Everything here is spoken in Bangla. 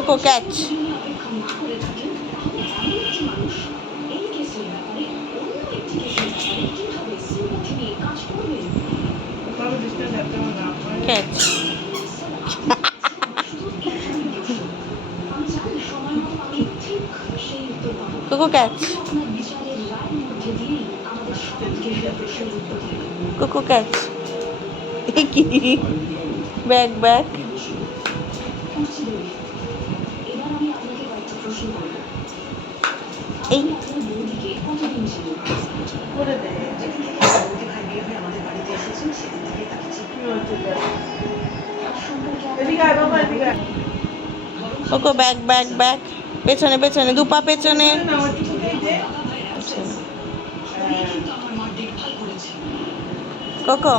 Cocoa catch. Catch. Cocoa catch. Cocoa catch. কি ব্যাগ ব্যাগ। এই কোকো ব্যাগ ব্যাগ ব্যাগ। পেছনে পেছনে, দুপা পেছনে। কোকো